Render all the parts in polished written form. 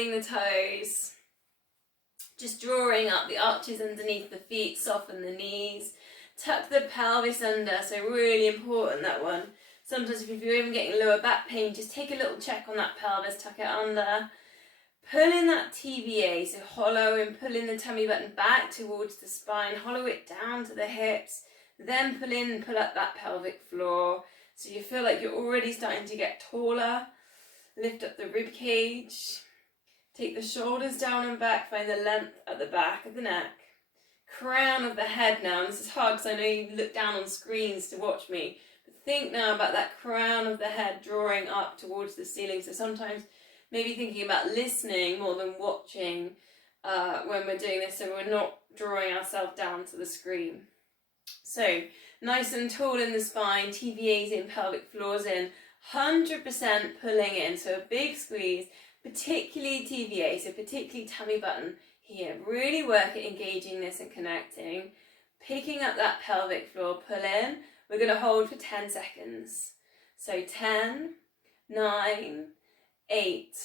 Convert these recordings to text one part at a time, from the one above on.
wiggling the toes, just drawing up the arches underneath the feet, soften the knees, tuck the pelvis under, so really important, that one. Sometimes if you're even getting lower back pain, just take a little check on that pelvis, tuck it under. Pull in that TVA, so hollow and pull in the tummy button back towards the spine, hollow it down to the hips, then pull in and pull up that pelvic floor. So you feel like you're already starting to get taller. Lift up the rib cage. Take the shoulders down and back, find the length at the back of the neck. Crown of the head now, and this is hard because I know you look down on screens to watch me, but think now about that crown of the head drawing up towards the ceiling. So sometimes maybe thinking about listening more than watching when we're doing this, so we're not drawing ourselves down to the screen. So nice and tall in the spine, TVAs in, pelvic floors in, 100% pulling in, so a big squeeze, particularly TVA, so particularly tummy button here. Really work at engaging this and connecting. Picking up that pelvic floor, pull in. We're going to hold for 10 seconds. So 10, 9, 8,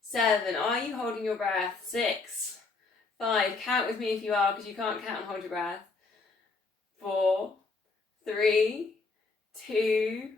7. Are you holding your breath? 6, 5. Count with me if you are, because you can't count and hold your breath. 4, 3, 2,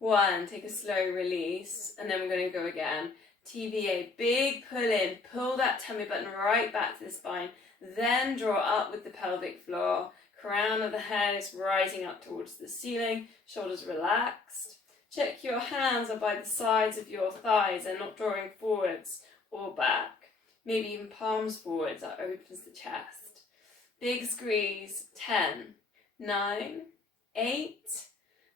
1. Take a slow release, and then we're going to go again. TVA, big pull in, pull that tummy button right back to the spine, then draw up with the pelvic floor. Crown of the head is rising up towards the ceiling, shoulders relaxed. Check your hands are by the sides of your thighs and not drawing forwards or back. Maybe even palms forwards, that opens the chest. Big squeeze, 10, 9, 8,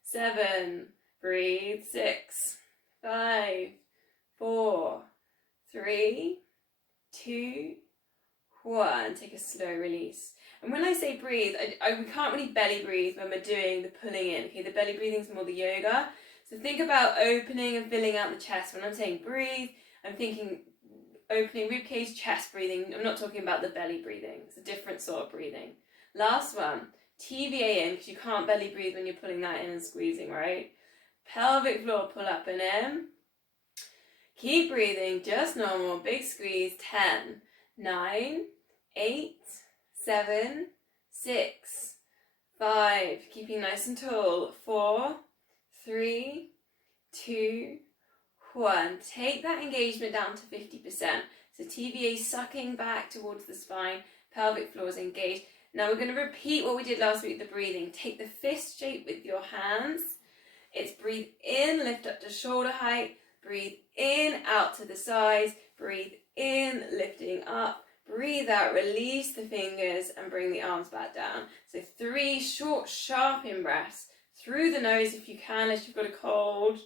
7, breathe, 6, 5, 4, 3, 2, 1. Take a slow release. And when I say breathe, we can't really belly breathe when we're doing the pulling in. Okay, the belly breathing is more the yoga. So think about opening and filling out the chest. When I'm saying breathe, I'm thinking opening ribcage, chest breathing. I'm not talking about the belly breathing. It's a different sort of breathing. Last one, TVA in, because you can't belly breathe when you're pulling that in and squeezing, right? Pelvic floor, pull up and in. Keep breathing, just normal, big squeeze, 10, 9, 8, 7, 6, 5, keeping nice and tall, 4, 3, 2, 1. Take that engagement down to 50%. So TVA sucking back towards the spine, pelvic floor is engaged. Now we're going to repeat what we did last week, the breathing. Take the fist shape with your hands. It's breathe in, lift up to shoulder height. Breathe in, out to the sides. Breathe in, lifting up. Breathe out, release the fingers and bring the arms back down. So 3 short, sharp in-breaths through the nose if you can, unless you've got a cold.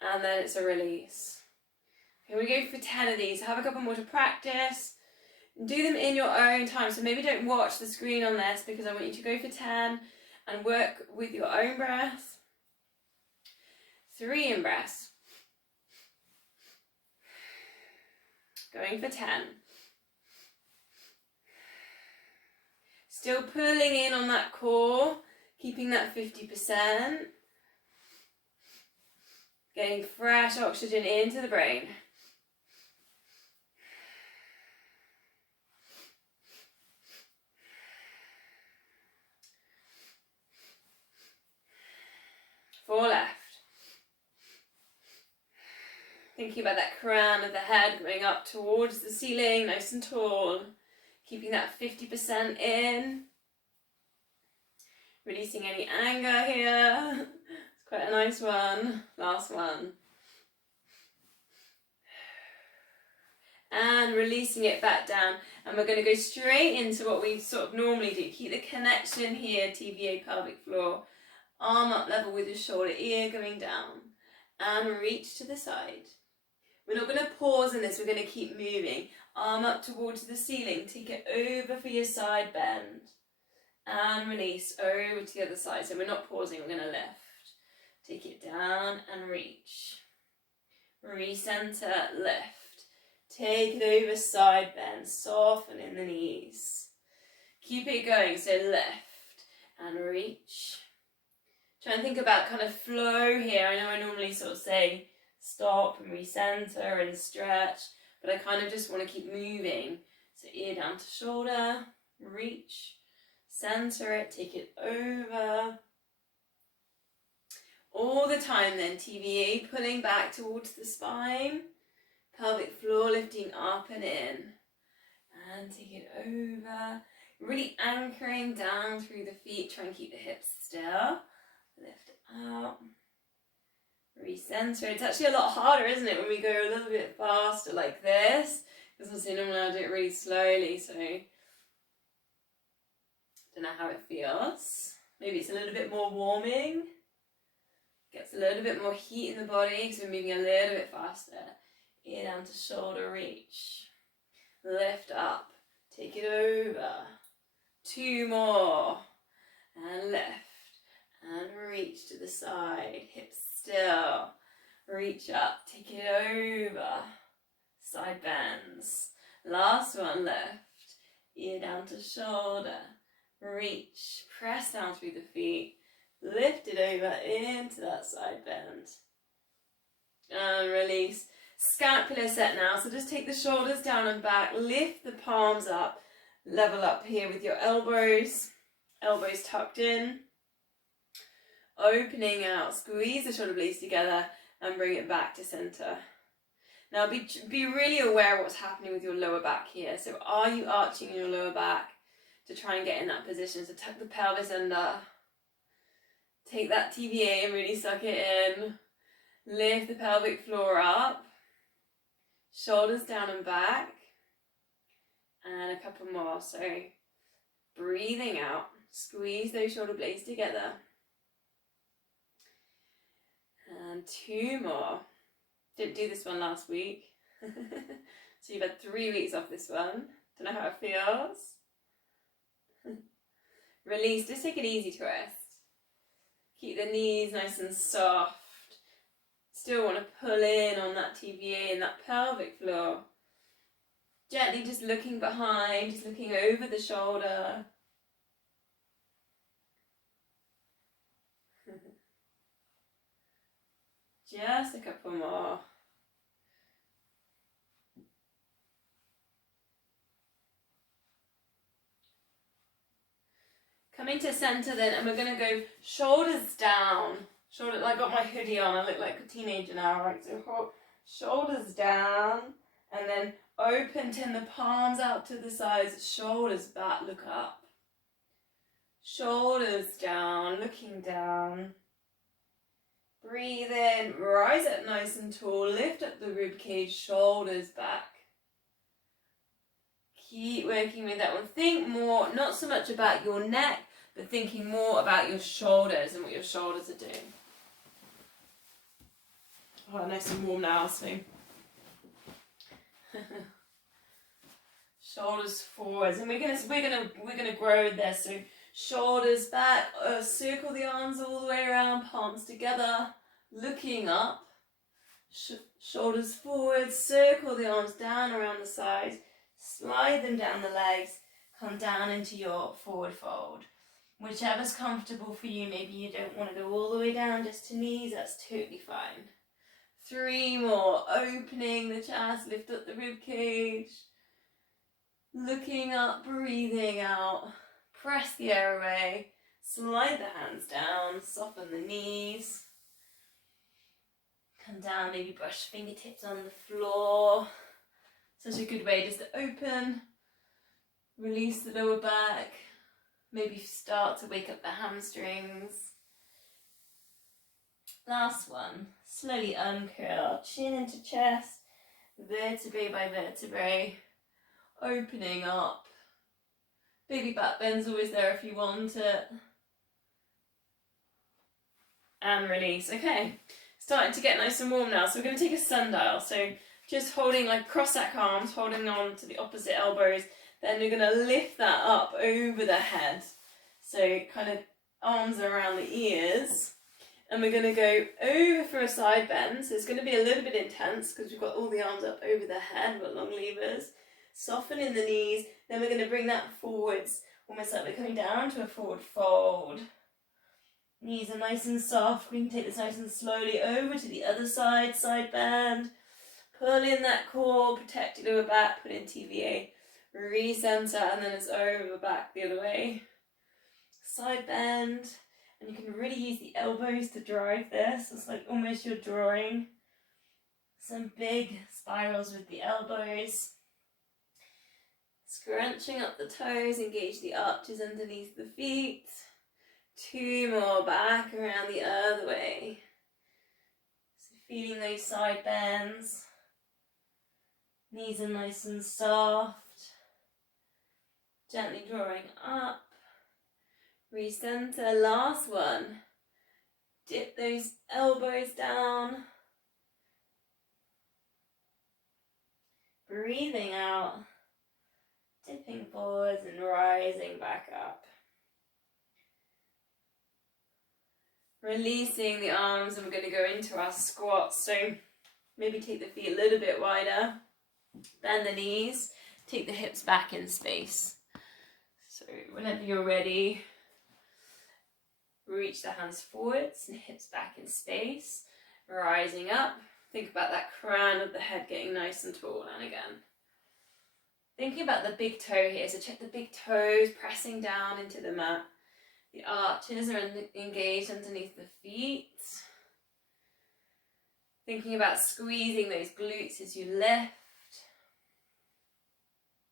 And then it's a release. Okay, we go for 10 of these. Have a couple more to practice. Do them in your own time. So maybe don't watch the screen on this, because I want you to go for 10 and work with your own breath. 3 in-breaths. Going for 10. Still pulling in on that core, keeping that 50%. Getting fresh oxygen into the brain. Four left. Thinking about that crown of the head going up towards the ceiling, nice and tall. Keeping that 50% in. Releasing any anger here. It's quite a nice one. Last one. And releasing it back down. And we're going to go straight into what we sort of normally do. Keep the connection here, TVA, pelvic floor. Arm up level with your shoulder, ear going down. And reach to the side. We're not going to pause in this, we're going to keep moving. Arm up towards the ceiling, take it over for your side bend. And release over to the other side. So we're not pausing, we're going to lift. Take it down and reach. Recenter, lift. Take it over, side bend, soften in the knees. Keep it going, so lift and reach. Try and think about kind of flow here. I know I normally sort of say stop and recenter and stretch. but I kind of just want to keep moving. So ear down to shoulder, reach, center it, take it over. All the time then, TVA, pulling back towards the spine, pelvic floor lifting up and in, and take it over. Really anchoring down through the feet, try and keep the hips still. Lift out, recenter. It's actually a lot harder, isn't it, when we go a little bit faster like this? Because obviously normally I do it really slowly, so don't know how it feels. Maybe it's a little bit more warming. Gets a little bit more heat in the body because we're moving a little bit faster. Ear down to shoulder reach. Lift up. Take it over. 2 more. And lift. And reach to the side. Hips still. Reach up. Take it over. Side bends. Last one, left. Ear down to shoulder. Reach. Press down through the feet. Lift it over into that side bend. And release. Scapular set now. So just take the shoulders down and back. Lift the palms up. Level up here with your elbows. Elbows tucked in. Opening out. Squeeze the shoulder blades together and bring it back to center. Now be really aware of what's happening with your lower back here. So are you arching your lower back to try and get in that position? So tuck the pelvis under. Take that TVA and really suck it in. Lift the pelvic floor up. Shoulders down and back. And a couple more. So breathing out. Squeeze those shoulder blades together. And 2 more. Didn't do this one last week. So you've had 3 weeks off this one. Don't know how it feels. Release. Just take it easy to rest. Keep the knees nice and soft. Still want to pull in on that TVA and that pelvic floor. Gently just looking behind, just looking over the shoulder. Just a couple more. Coming to center then, and we're going to go shoulders down. I got my hoodie on, I look like a teenager now, right? So shoulders down, and then open, turn the palms out to the sides, shoulders back, look up. Shoulders down, looking down. Breathe in, rise up nice and tall, lift up the rib cage, shoulders back. Keep working with that one. Think more, not so much about your neck, but thinking more about your shoulders and what your shoulders are doing. Oh, nice and warm now, so. Shoulders forwards, and we're gonna grow this. So shoulders back, circle the arms all the way around, palms together, looking up. Shoulders forward, circle the arms down around the sides, slide them down the legs, come down into your forward fold. Whichever's comfortable for you. Maybe you don't want to go all the way down just to knees, that's totally fine. 3 more, opening the chest, lift up the rib cage. Looking up, breathing out. Press the air away. Slide the hands down, soften the knees. Come down, maybe brush fingertips on the floor. Such a good way just to open. Release the lower back. Maybe start to wake up the hamstrings. Last one. Slowly uncurl, chin into chest, vertebrae by vertebrae. Opening up. Baby back bend's always there if you want it. And release. Okay, starting to get nice and warm now. So we're going to take a sundial. So just holding like cross-stack arms, holding on to the opposite elbows. Then you're going to lift that up over the head. So kind of arms around the ears. And we're going to go over for a side bend. So it's going to be a little bit intense because we've got all the arms up over the head with long levers. Soften in the knees. Then we're going to bring that forwards. Almost like we're coming down to a forward fold. Knees are nice and soft. We can take this nice and slowly over to the other side, side bend. Pull in that core, protect your lower back, put in TVA, recenter, and then it's over back the other way. Side bend, and you can really use the elbows to drive this. It's like almost you're drawing some big spirals with the elbows. Scrunching up the toes, engage the arches underneath the feet. 2 more back around the other way. So feeling those side bends. Knees are nice and soft. Gently drawing up. Recenter, last one. Dip those elbows down. Breathing out. Dipping forwards and rising back up. Releasing the arms, and we're going to go into our squats. So maybe take the feet a little bit wider. Bend the knees. Take the hips back in space. So whenever you're ready, reach the hands forwards and hips back in space. Rising up. Think about that crown of the head getting nice and tall. And again. Thinking about the big toe here. So check the big toes pressing down into the mat. The arches are engaged underneath the feet. Thinking about squeezing those glutes as you lift.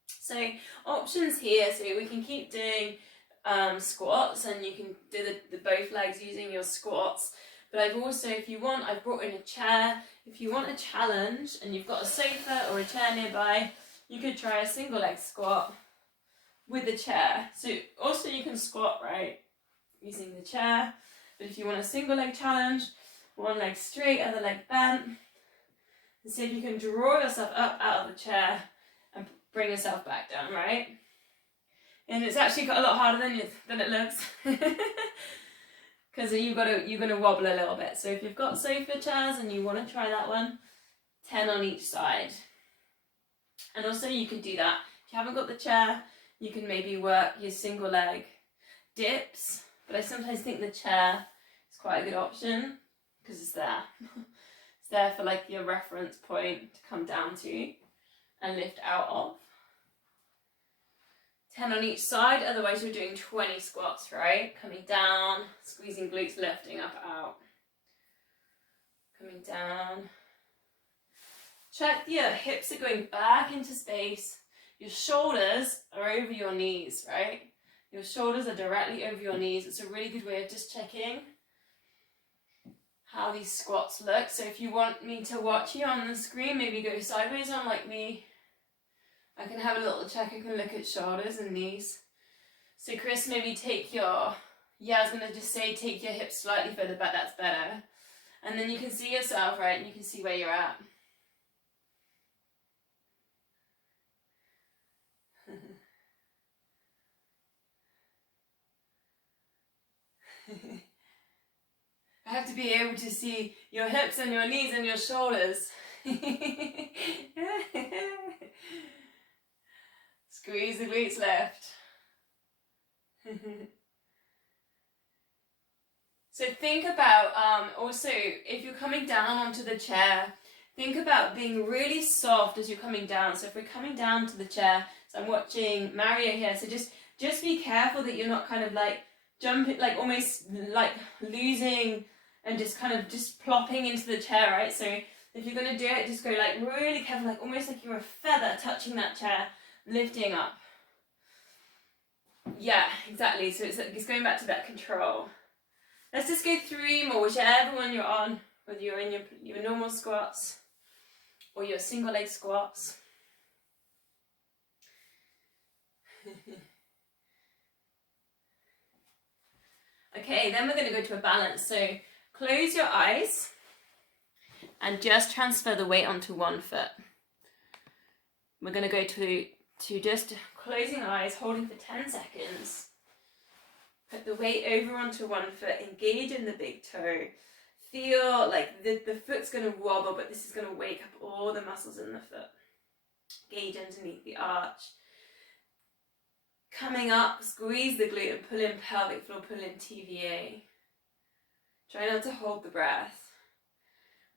So options here, so we can keep doing squats, and you can do the both legs using your squats. But I've also, if you want, I've brought in a chair. If you want a challenge and you've got a sofa or a chair nearby, you could try a single leg squat with the chair. So also you can squat, right, using the chair. But if you want a single leg challenge, one leg straight, other leg bent, and see if you can draw yourself up out of the chair and bring yourself back down, right? And it's actually got a lot harder than it looks. Because you're gonna wobble a little bit. So if you've got sofa chairs and you want to try that one, 10 on each side. And also you can do that. If you haven't got the chair, you can maybe work your single leg dips. But I sometimes think the chair is quite a good option because it's there. It's there for like your reference point to come down to and lift out of. 10 on each side, otherwise you're doing 20 squats, right? Coming down, squeezing glutes, lifting up, out. Coming down. Check your hips are going back into space. Your shoulders are over your knees, right? Your shoulders are directly over your knees. It's a really good way of just checking how these squats look. So if you want me to watch you on the screen, maybe go sideways on like me. I can have a little check. I can look at shoulders and knees. So Chris, maybe take your, I was going to just say take your hips slightly further back. That's better. And then you can see yourself, right? And you can see where you're at. I have to be able to see your hips and your knees and your shoulders. Squeeze the glutes left. So think about, also, if you're coming down onto the chair, think about being really soft as you're coming down. So if we're coming down to the chair, so I'm watching Mario here, so just be careful that you're not kind of like jumping, like almost like losing and just kind of just plopping into the chair, right? So if you're going to do it, just go like really careful, like almost like you're a feather touching that chair, lifting up. Yeah, exactly. So it's going back to that control. Let's just go 3 more, whichever one you're on, whether you're in your normal squats or your single leg squats. Okay, then we're going to go to a balance. So close your eyes and just transfer the weight onto one foot. We're going to go to just closing eyes, holding for 10 seconds. Put the weight over onto one foot, engage in the big toe. Feel like the foot's going to wobble, but this is going to wake up all the muscles in the foot. Engage underneath the arch. Coming up, squeeze the glute and pull in pelvic floor, pull in TVA. Try not to hold the breath.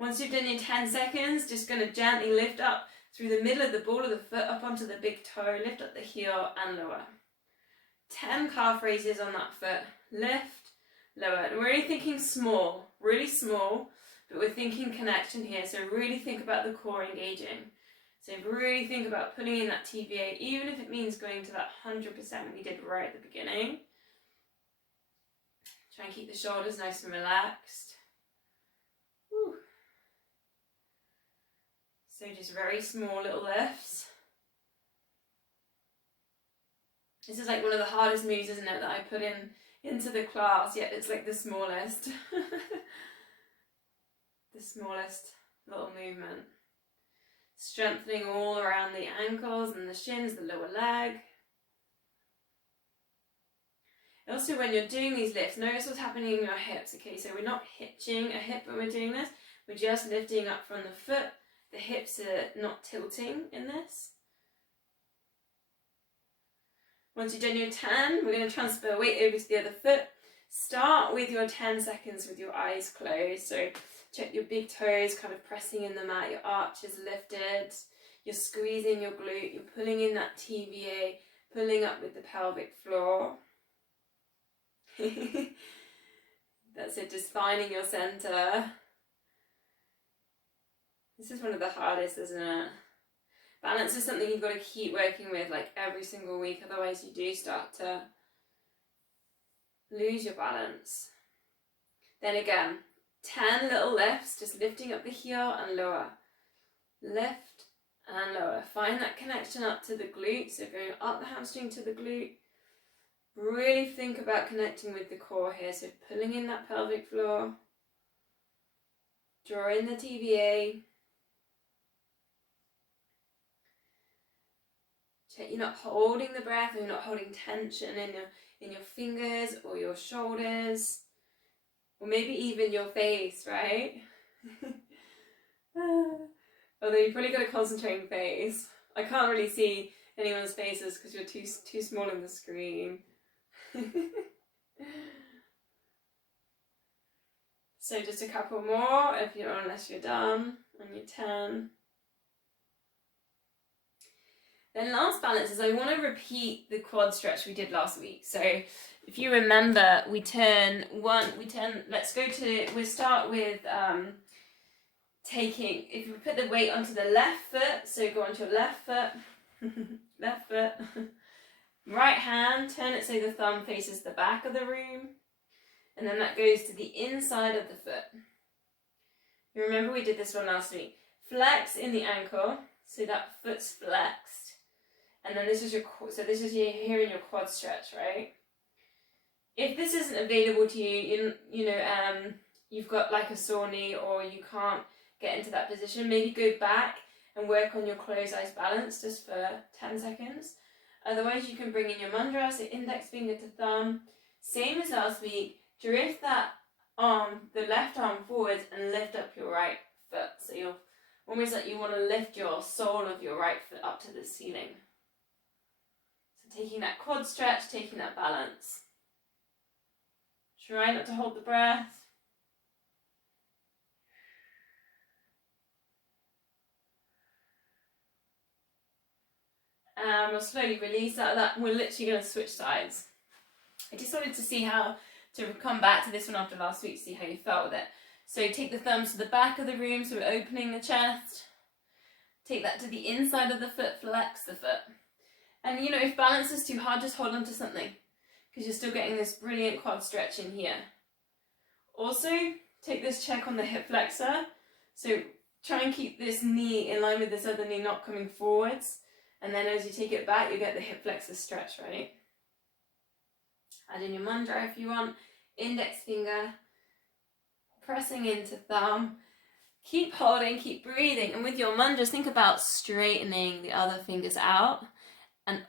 Once you've done your 10 seconds, just going to gently lift up through the middle of the ball of the foot up onto the big toe, lift up the heel and lower. 10 calf raises on that foot, lift, lower. And we're really thinking small, really small, but we're thinking connection here. So really think about the core engaging. So really think about pulling in that TVA, even if it means going to that 100% we did right at the beginning. Try and keep the shoulders nice and relaxed. Whew. So just very small little lifts. This is like one of the hardest moves, isn't it, that I put into the class, yet it's like the smallest. The smallest little movement. Strengthening all around the ankles and the shins, the lower leg. Also, when you're doing these lifts, notice what's happening in your hips, okay? So we're not hitching a hip when we're doing this, we're just lifting up from the foot. The hips are not tilting in this. Once you've done your 10, we're going to transfer weight over to the other foot. Start with your 10 seconds with your eyes closed. So check your big toes kind of pressing in the mat, your arches lifted, you're squeezing your glute, you're pulling in that TVA, pulling up with the pelvic floor. That's it, just finding your center. This is one of the hardest, isn't it? Balance is something you've got to keep working with like every single week, otherwise you do start to lose your balance. Then again, 10 little lifts, just lifting up the heel and lower. Lift and lower. Find that connection up to the glute, so going up the hamstring to the glute. Really think about connecting with the core here, so pulling in that pelvic floor. Draw in the TVA. Check you're not holding the breath, or you're not holding tension in your fingers or your shoulders, or maybe even your face, right? Although you've probably got to concentrate on face. I can't really see anyone's faces because you're too small on the screen. So just a couple more unless you're done on your 10. Then last balance is I want to repeat the quad stretch we did last week. So if you remember, we'll start with if you put the weight onto the left foot, so go onto your left foot, left foot, right hand, turn it so the thumb faces the back of the room, and then that goes to the inside of the foot. You remember we did this one last week. Flex in the ankle, so that foot's flexed. And then this is here in your quad stretch, right? If this isn't available to you, you've got like a sore knee or you can't get into that position, maybe go back and work on your closed eyes balance just for 10 seconds. Otherwise, you can bring in your mudra, so index finger to thumb. Same as last week, drift that arm, the left arm forwards and lift up your right foot. So you're almost like you want to lift your sole of your right foot up to the ceiling. Taking that quad stretch, taking that balance. Try not to hold the breath. And we'll slowly release out of that. We're literally going to switch sides. I just wanted to see how to come back to this one after last week, see how you felt with it. So take the thumbs to the back of the room, so we're opening the chest. Take that to the inside of the foot, flex the foot. And if balance is too hard, just hold on to something because you're still getting this brilliant quad stretch in here. Also, take this check on the hip flexor. So try and keep this knee in line with this other knee, not coming forwards. And then as you take it back, you get the hip flexor stretch, right? Add in your mudra if you want. Index finger, pressing into thumb. Keep holding, keep breathing. And with your mudra, think about straightening the other fingers out. And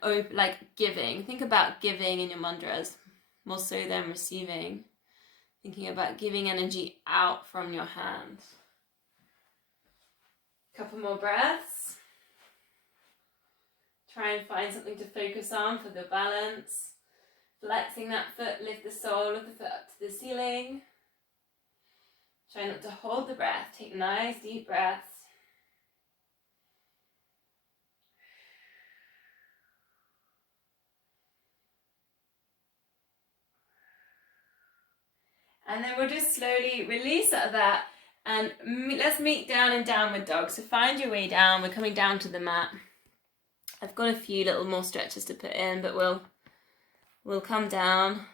giving. Think about giving in your mudras, more so than receiving. Thinking about giving energy out from your hand. Couple more breaths. Try and find something to focus on for the balance. Flexing that foot, lift the sole of the foot up to the ceiling. Try not to hold the breath. Take nice deep breaths. And then we'll just slowly release out of that, and let's meet down in downward dog. So find your way down. We're coming down to the mat. I've got a few little more stretches to put in, but we'll come down.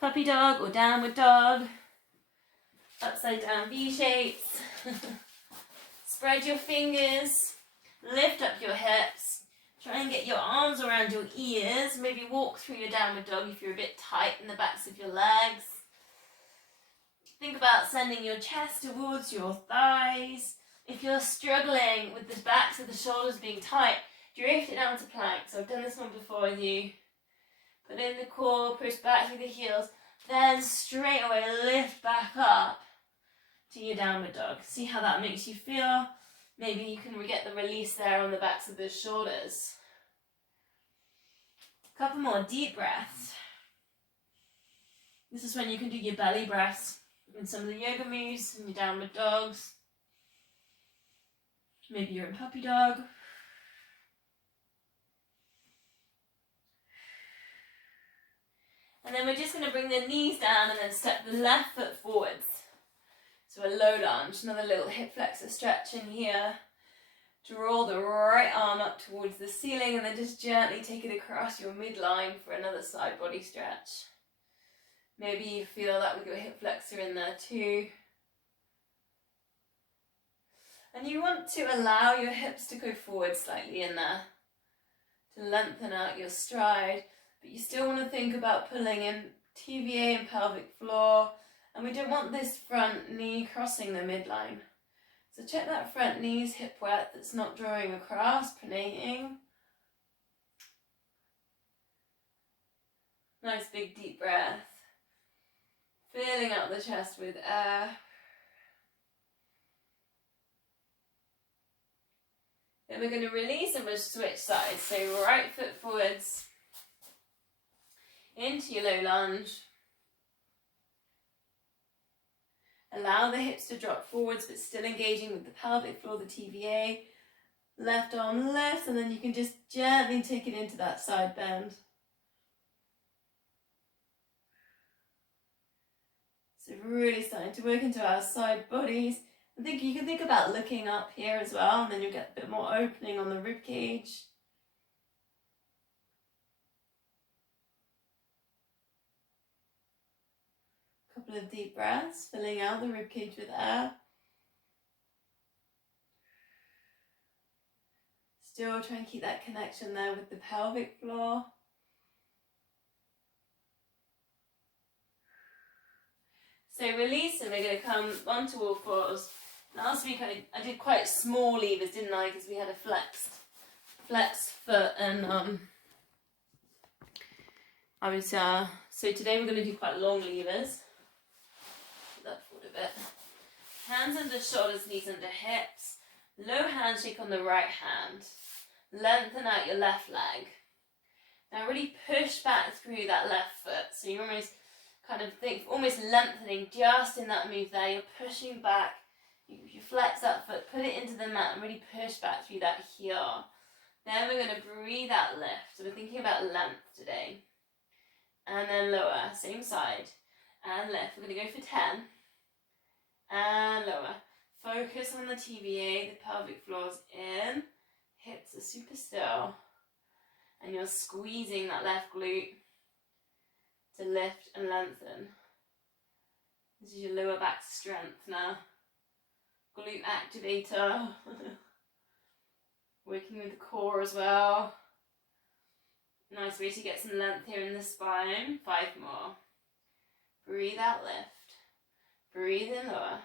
Puppy dog or downward dog. Upside down V shapes. Spread your fingers. Lift up your hips. Try and get your arms around your ears. Maybe walk through your downward dog if you're a bit tight in the backs of your legs. Think about sending your chest towards your thighs. If you're struggling with the backs of the shoulders being tight, drift it down to plank. So I've done this one before with you. Put in the core, push back through the heels. Then straight away lift back up to your downward dog. See how that makes you feel. Maybe you can get the release there on the backs of the shoulders. A couple more deep breaths. This is when you can do your belly breaths in some of the yoga moves and your downward dogs. Maybe you're in puppy dog. And then we're just going to bring the knees down and then step the left foot forwards. So a low lunge, another little hip flexor stretch in here. Draw the right arm up towards the ceiling and then just gently take it across your midline for another side body stretch. Maybe you feel that with your hip flexor in there too. And you want to allow your hips to go forward slightly in there to lengthen out your stride, but you still want to think about pulling in TVA and pelvic floor, and we don't want this front knee crossing the midline. So check that front knee's hip width that's not drawing across, pronating. Nice big deep breath. Filling up the chest with air. Then we're going to release and we'll switch sides. So right foot forwards into your low lunge. Allow the hips to drop forwards but still engaging with the pelvic floor, the TVA. Left arm lifts and then you can just gently take it into that side bend. So really starting to work into our side bodies. I think you can think about looking up here as well, and then you'll get a bit more opening on the rib cage. Couple of deep breaths, filling out the rib cage with air. Still try and keep that connection there with the pelvic floor. So release, and we're going to come onto all fours. Last week I did quite small levers, didn't I? Because we had a flexed foot, and so today we're going to do quite long levers. Put that forward a bit. Hands under shoulders, knees under hips. Low handshake on the right hand. Lengthen out your left leg. Now really push back through that left foot. So you almost kind of think, almost lengthening just in that move there. You're pushing back. You flex that foot, put it into the mat and really push back through that heel. Then we're going to breathe out lift. So we're thinking about length today. And then lower, same side. And lift. We're going to go for 10. And lower. Focus on the TVA, the pelvic floor's in. Hips are super still. And you're squeezing that left glute to lift and lengthen. This is your lower back strength now. Glute activator. Working with the core as well. Nice way to get some length here in the spine. 5 more. Breathe out, lift. Breathe in, lower.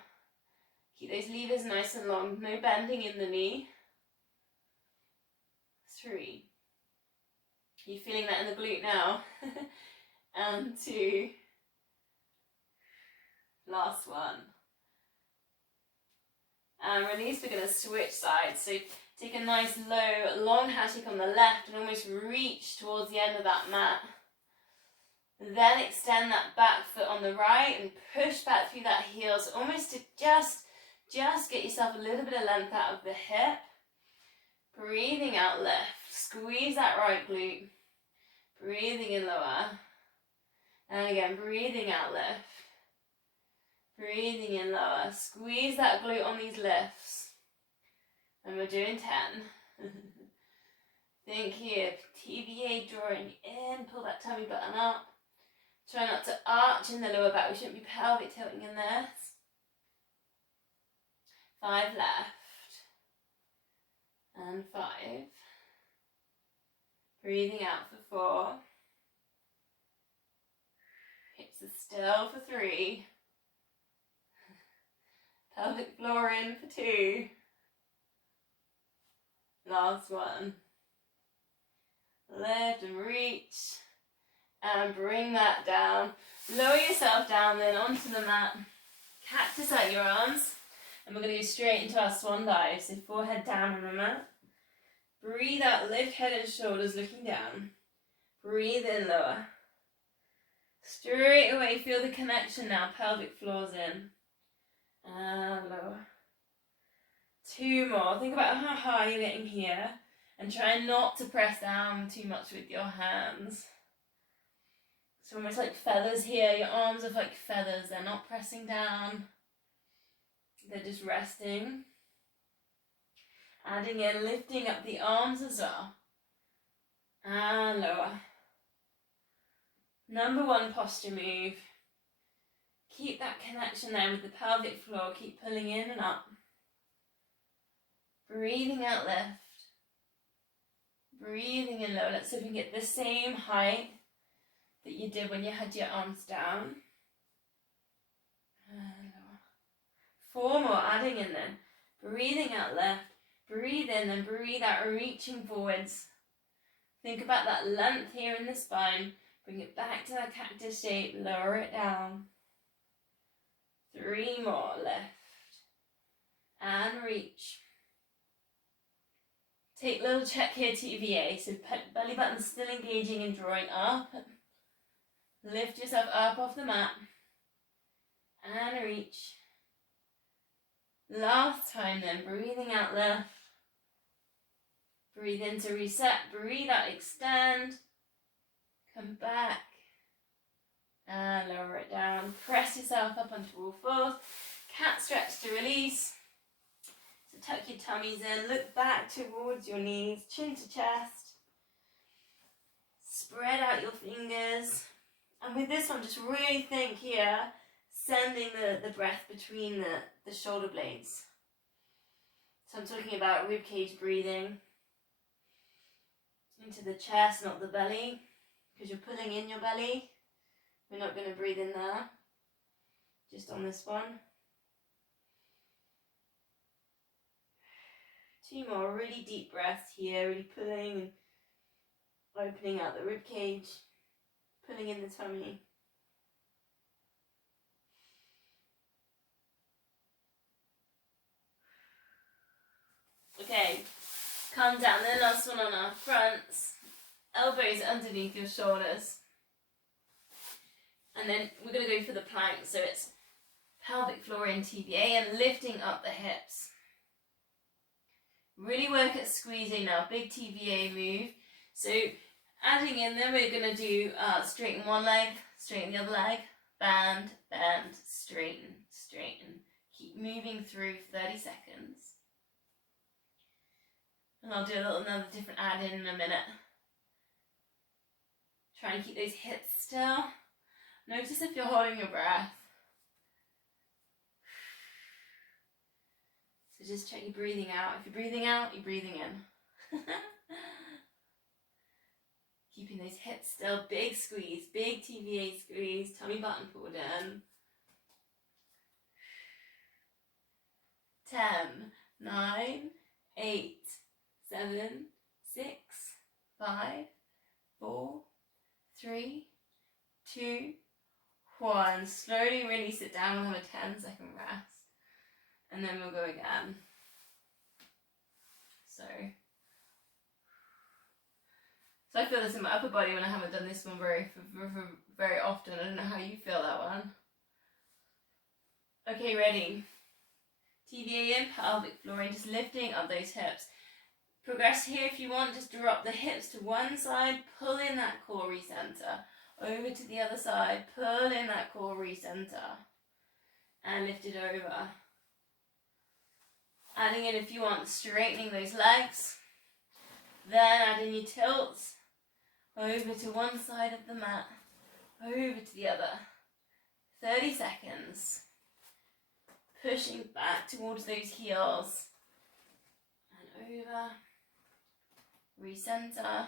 Keep those levers nice and long. No bending in the knee. 3. Are you feeling that in the glute now? And 2. Last one. And release, we're going to switch sides. So take a nice low, long handshake on the left and almost reach towards the end of that mat. Then extend that back foot on the right and push back through that heel. So almost to just get yourself a little bit of length out of the hip. Breathing out, lift. Squeeze that right glute. Breathing in, lower. And again, breathing out, lift. Breathing in, lower. Squeeze that glute on these lifts. And we're doing 10. Think here, TVA drawing in, pull that tummy button up. Try not to arch in the lower back, we shouldn't be pelvic tilting in this. 5 left. And 5. Breathing out for 4. Hips are still for 3. Pelvic floor in for 2. Last one. Lift and reach. And bring that down. Lower yourself down then onto the mat. Cactus out your arms. And we're going to go straight into our swan dive. So forehead down on the mat. Breathe out, lift head and shoulders looking down. Breathe in, lower. Straight away, feel the connection now. Pelvic floors in. And lower. 2 more. Think about how high you're getting here. And try not to press down too much with your hands. So almost like feathers here. Your arms are like feathers. They're not pressing down. They're just resting. Adding in, lifting up the arms as well. And lower. Number 1 posture move. Keep that connection there with the pelvic floor. Keep pulling in and up. Breathing out, lift. Breathing in, lower. Let's see if we can get the same height that you did when you had your arms down. And lower. 4 more, adding in then. Breathing out, left. Breathe in and breathe out, reaching forwards. Think about that length here in the spine. Bring it back to that cactus shape. Lower it down. 3 more, lift. And reach. Take a little check here, TVA. So belly button still engaging and drawing up. Lift yourself up off the mat. And reach. Last time then, breathing out, left. Breathe in to reset, breathe out, extend. Come back. And lower it down. Press yourself up onto all fours. Cat stretch to release. So tuck your tummies in, look back towards your knees, chin to chest. Spread out your fingers. And with this one, just really think here, sending the breath between the shoulder blades. So I'm talking about ribcage breathing into the chest, not the belly, because you're pulling in your belly. We're not going to breathe in there, just on this one. 2 more really deep breaths here, really pulling and opening out the ribcage, pulling in the tummy. Okay, calm down. Then last one on our fronts. Elbows underneath your shoulders. And then we're going to go for the plank. So it's pelvic floor in TVA and lifting up the hips. Really work at squeezing now. Big TVA move. So adding in, then we're going to do straighten one leg, straighten the other leg. Bend, bend, straighten, straighten. Keep moving through 30 seconds. And I'll do another different add-in in a minute. Try and keep those hips still. Notice if you're holding your breath. So just check you're breathing out. If you're breathing out, you're breathing in. Keeping those hips still. Big squeeze, big TVA squeeze. Tummy button pulled in. 10, 9, 8, 7, 6, 5, 4, 3, 2, 1. Slowly release it down. We'll have a 10-second rest. And then we'll go again. So So I feel this in my upper body when I haven't done this one very often. I don't know how you feel that one. Okay, ready. TVA in, pelvic flooring, just lifting up those hips. Progress here if you want, just drop the hips to one side, pull in that core recenter. Over to the other side, pull in that core recenter. And lift it over. Adding in if you want, straightening those legs. Then add in your tilts. Over to one side of the mat, over to the other. 30 seconds. Pushing back towards those heels. And over. Recenter.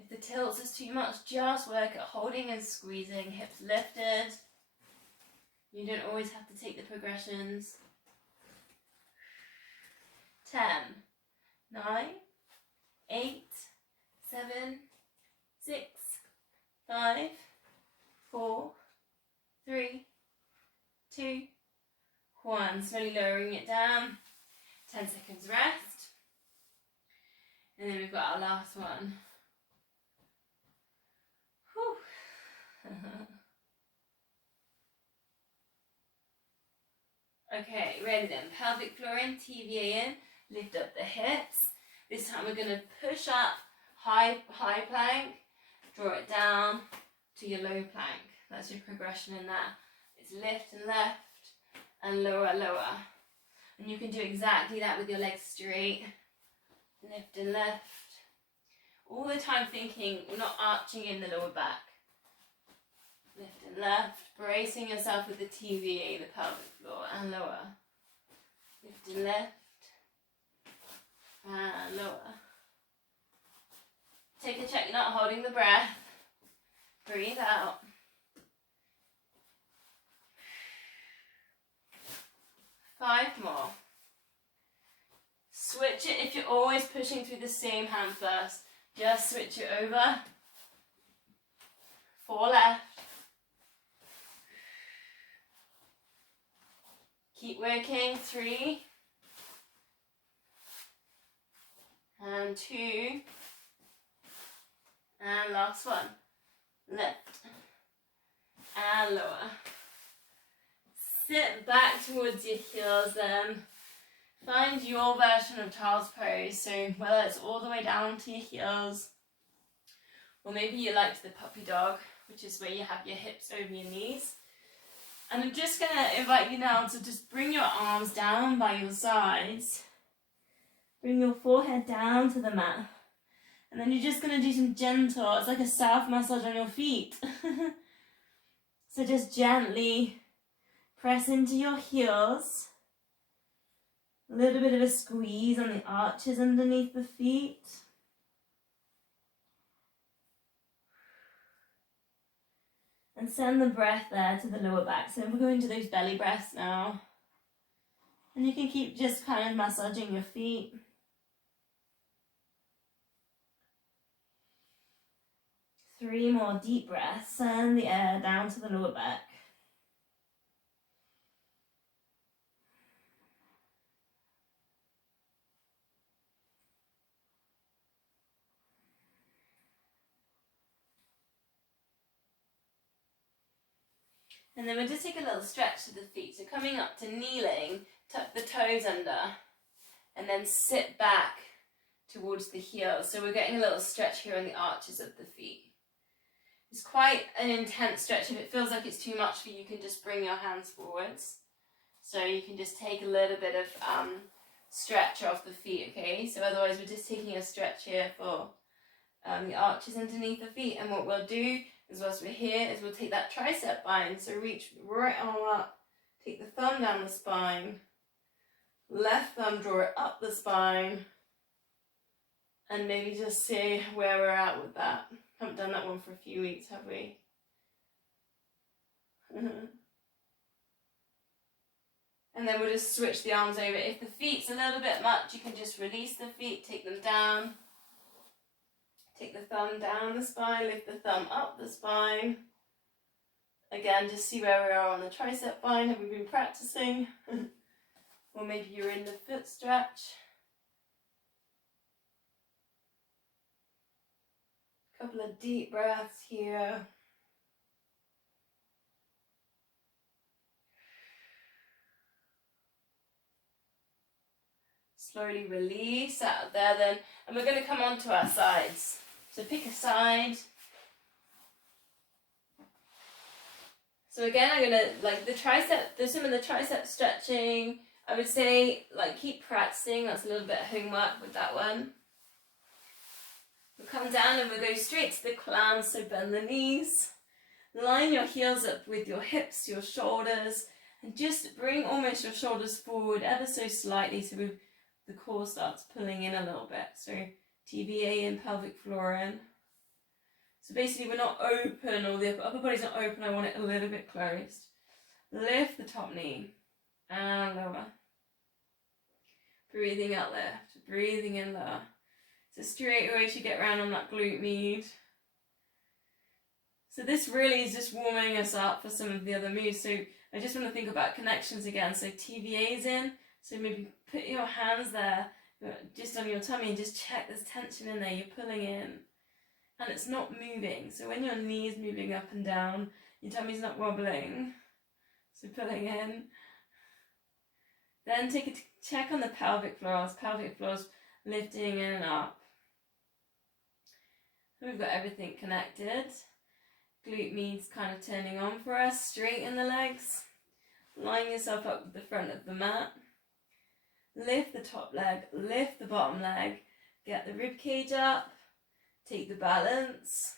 If the tilts is too much, just work at holding and squeezing, hips lifted. You don't always have to take the progressions. 10, 9, 8, 7, 6, 5, 4, 3, 2, 1. Slowly lowering it down. 10 seconds rest. And then we've got our last one. Whew. Okay, ready then. Pelvic floor in, TVA in. Lift up the hips. This time we're going to push up, high plank. Draw it down to your low plank. That's your progression in that. It's lift and left and lower, lower. And you can do exactly that with your legs straight. Lift and left. All the time thinking we're not arching in the lower back. Lift and left. Bracing yourself with the TVA, the pelvic floor, and lower. Lift and left. And lower. Take a check you're not holding the breath. Breathe out. Five more. Switch it if you're always pushing through the same hand first. Just switch it over. 4 left. Keep working. 3. And 2. And last one. Lift. And lower. Sit back towards your heels then. Find your version of child's pose. So whether it's all the way down to your heels, or maybe you like the puppy dog, which is where you have your hips over your knees. And I'm just going to invite you now to just bring your arms down by your sides. Bring your forehead down to the mat. And then you're just going to do some gentle, it's like a self massage on your feet. So just gently press into your heels. A little bit of a squeeze on the arches underneath the feet. And send the breath there to the lower back. So we're going to those belly breaths now. And you can keep just kind of massaging your feet. Three more deep breaths. Send the air down to the lower back. And then we'll just take a little stretch to the feet. So coming up to kneeling, tuck the toes under, and then sit back towards the heels. So we're getting a little stretch here on the arches of the feet. It's quite an intense stretch. If it feels like it's too much for you, you can just bring your hands forwards. So you can just take a little bit of stretch off the feet, okay? So otherwise we're just taking a stretch here for the arches underneath the feet. And what we'll do is whilst we're here is we'll take that tricep bind. So reach right arm up, take the thumb down the spine, left thumb, draw it up the spine, and maybe just see where we're at with that. Haven't done that one for a few weeks, have we? And then we'll just switch the arms over. If the feet's a little bit much, you can just release the feet, take them down. Take the thumb down the spine, lift the thumb up the spine. Again, just see where we are on the tricep bind. Have we been practicing? Or maybe you're in the foot stretch. Couple of deep breaths here. Slowly release out of there then, and we're going to come onto our sides. So pick a side. So again, I'm going to, like the tricep, there's some of the tricep stretching. I would say, like, keep practicing. That's a little bit of homework with that one. We'll come down and we'll go straight to the clams, so bend the knees. Line your heels up with your hips, your shoulders, and just bring almost your shoulders forward ever so slightly so the core starts pulling in a little bit. So TVA and pelvic floor in. So basically we're not open, or the upper body's not open, I want it a little bit closed. Lift the top knee and lower. Breathing out lift, breathing in lower. So straight away you get round on that glute med. So this really is just warming us up for some of the other moves. So I just want to think about connections again. So TVA's in, so maybe put your hands there just on your tummy and just check there's tension in there, you're pulling in. And it's not moving. So when your knee is moving up and down, your tummy's not wobbling. So pulling in. Then take a check on the pelvic floors. Pelvic floors lifting in and up. We've got everything connected. Glute med's kind of turning on for us. Straighten the legs. Line yourself up with the front of the mat. Lift the top leg, lift the bottom leg. Get the rib cage up. Take the balance.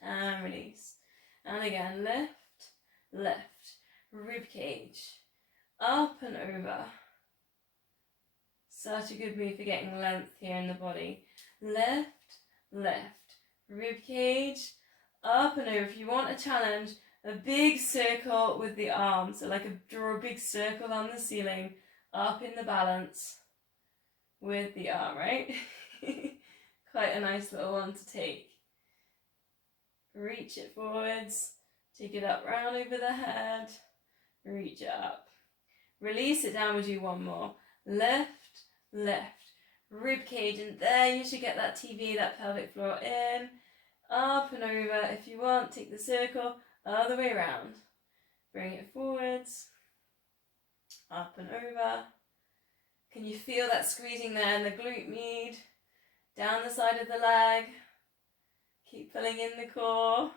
And release. And again, lift, lift. Rib cage. Up and over. Such a good move for getting length here in the body. Lift, lift. Rib cage. Up and over. If you want a challenge, a big circle with the arms. So like draw a big circle on the ceiling. Up in the balance with the arm, right? Quite a nice little one to take. Reach it forwards. Take it up round over the head. Reach it up. Release it down, we'll do one more. Lift, lift. Rib cage, and there you should get that TV, that pelvic floor in. Up and over. If you want, take the circle all the way around. Bring it forwards. Up and over. Can you feel that squeezing there in the glute med? Down the side of the leg. Keep pulling in the core.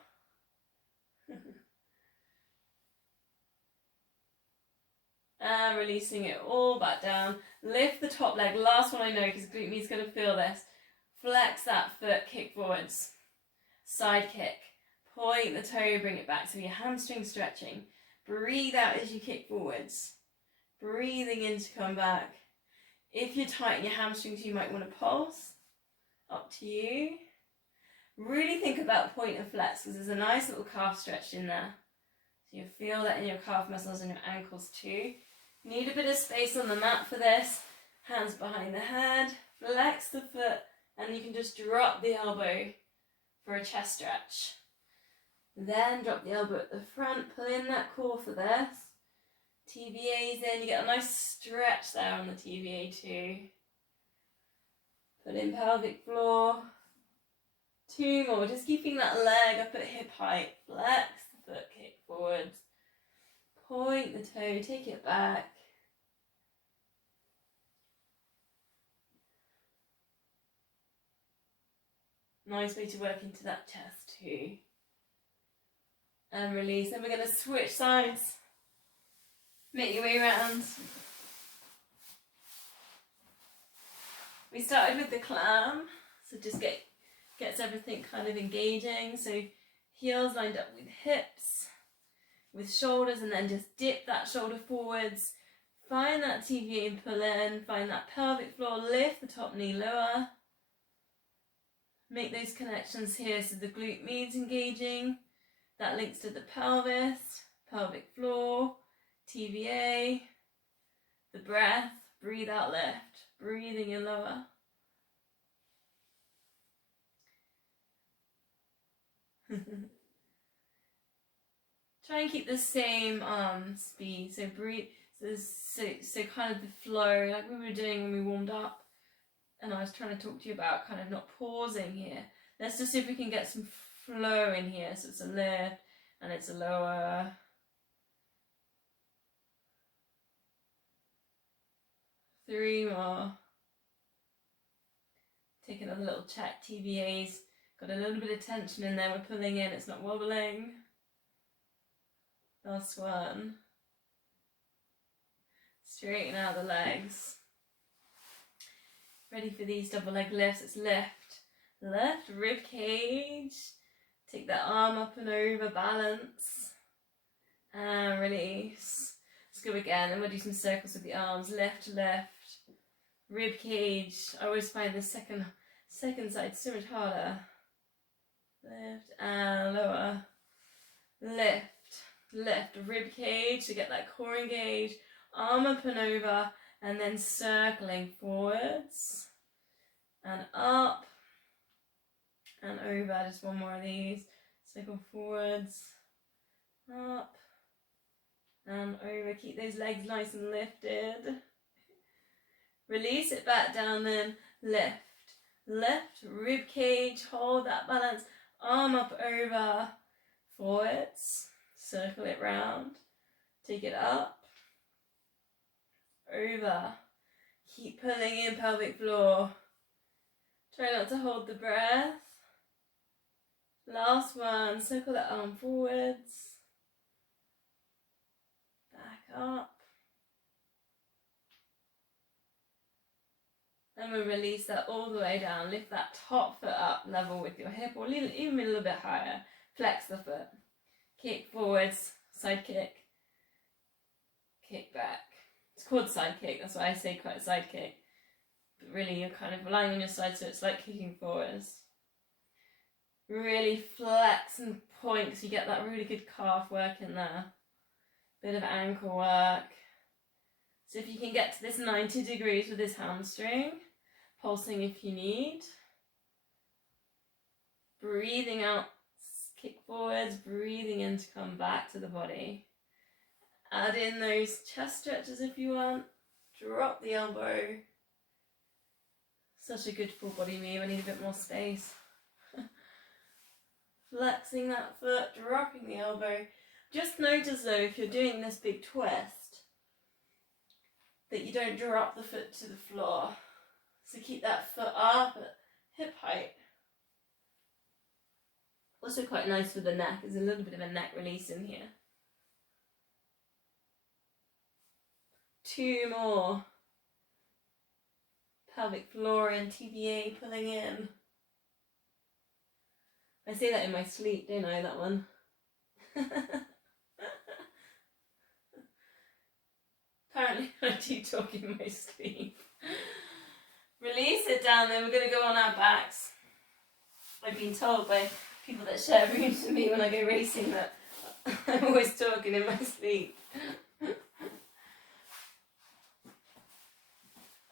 And releasing it all back down. Lift the top leg. Last one I know because glute med's going to feel this. Flex that foot, kick forwards. Side kick. Point the toe, bring it back. So your hamstring stretching. Breathe out as you kick forwards. Breathing in to come back. If you tighten your hamstrings, you might want to pulse. Up to you. Really think about point and flex because there's a nice little calf stretch in there. So you feel that in your calf muscles and your ankles too. Need a bit of space on the mat for this. Hands behind the head. Flex the foot and you can just drop the elbow for a chest stretch. Then drop the elbow at the front. Pull in that core for this. TVA's in. You get a nice stretch there on the TVA too. Put in pelvic floor. 2 more. Just keeping that leg up at hip height. Flex the foot, kick forwards. Point the toe, take it back. Nice way to work into that chest too. And release. Then we're going to switch sides. Make your way around. We started with the clam, so just gets everything kind of engaging. So heels lined up with hips, with shoulders, and then just dip that shoulder forwards. Find that TVA and pull in. Find that pelvic floor. Lift the top knee lower. Make those connections here so the glute med's engaging. That links to the pelvis, pelvic floor, TVA, the breath. Breathe out, lift. Breathing in lower. Try and keep the same speed. So breathe. So kind of the flow, like we were doing when we warmed up. and I was trying to talk to you about kind of not pausing here. Let's just see if we can get some flow in here. So it's a lift and it's a lower. Three more. Take another little check. TBA's got a little bit of tension in there. We're pulling in, it's not wobbling. Last one. Straighten out the legs. Ready for these double leg lifts. It's lift, lift, rib cage. Take that arm up and over, balance. And release. Let's go again, and we'll do some circles with the arms. Lift, lift. Rib cage. I always find the second side so much harder. Lift and lower. Lift, lift. Rib cage to get that core engaged. Arm up and over, and then circling forwards and up and over. Just one more of these. Circle forwards, up and over. Keep those legs nice and lifted. Release it back down, then lift, lift, rib cage, hold that balance, arm up over, forwards, circle it round, take it up, over, keep pulling in pelvic floor, try not to hold the breath, last one, circle that arm forwards, back up. And we release that all the way down. Lift that top foot up level with your hip, or even a little bit higher. Flex the foot. Kick forwards, side kick. Kick back. It's called side kick, that's why I say quite a side kick. But really you're kind of lying on your side, so it's like kicking forwards. Really flex and point, because you get that really good calf work in there. Bit of ankle work. So if you can get to this 90 degrees with this hamstring, pulsing if you need. Breathing out, kick forwards, breathing in to come back to the body. Add in those chest stretches if you want. Drop the elbow. Such a good full body move. I need a bit more space. Flexing that foot, dropping the elbow. Just notice though, if you're doing this big twist, that you don't drop the foot to the floor. So keep that foot up at hip height. Also quite nice for the neck, there's a little bit of a neck release in here. 2 more. Pelvic floor and TBA pulling in. I say that in my sleep, don't I, that one? Apparently I do talk in my sleep. Release it down, then we're going to go on our backs. I've been told by people that share rooms with me when I go racing that I'm always talking in my sleep.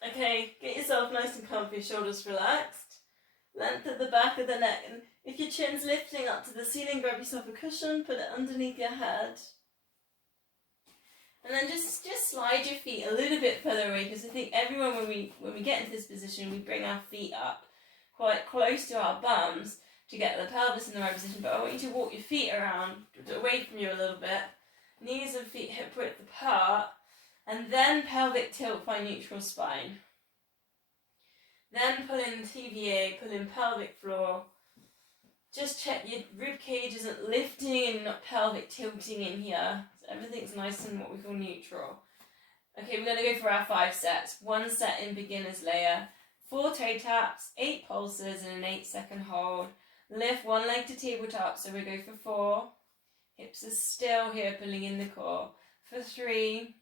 Okay, get yourself nice and comfy, shoulders relaxed. Length at the back of the neck, and if your chin's lifting up to the ceiling, grab yourself a cushion, put it underneath your head. And then just slide your feet a little bit further away, because I think everyone, when we get into this position, we bring our feet up quite close to our bums to get the pelvis in the right position. But I want you to walk your feet around, away from you a little bit. Knees and feet hip width apart. And then pelvic tilt, find neutral spine. Then pull in TVA, pull in pelvic floor. Just check your rib cage isn't lifting and not pelvic tilting in here. So everything's nice and what we call neutral. Okay, we're going to go for our 5 sets. 1 set in beginner's layer. 4 toe taps, 8 pulses and an 8-second hold. Lift one leg to tabletop, so we go for 4. Hips are still here, pulling in the core. For 3.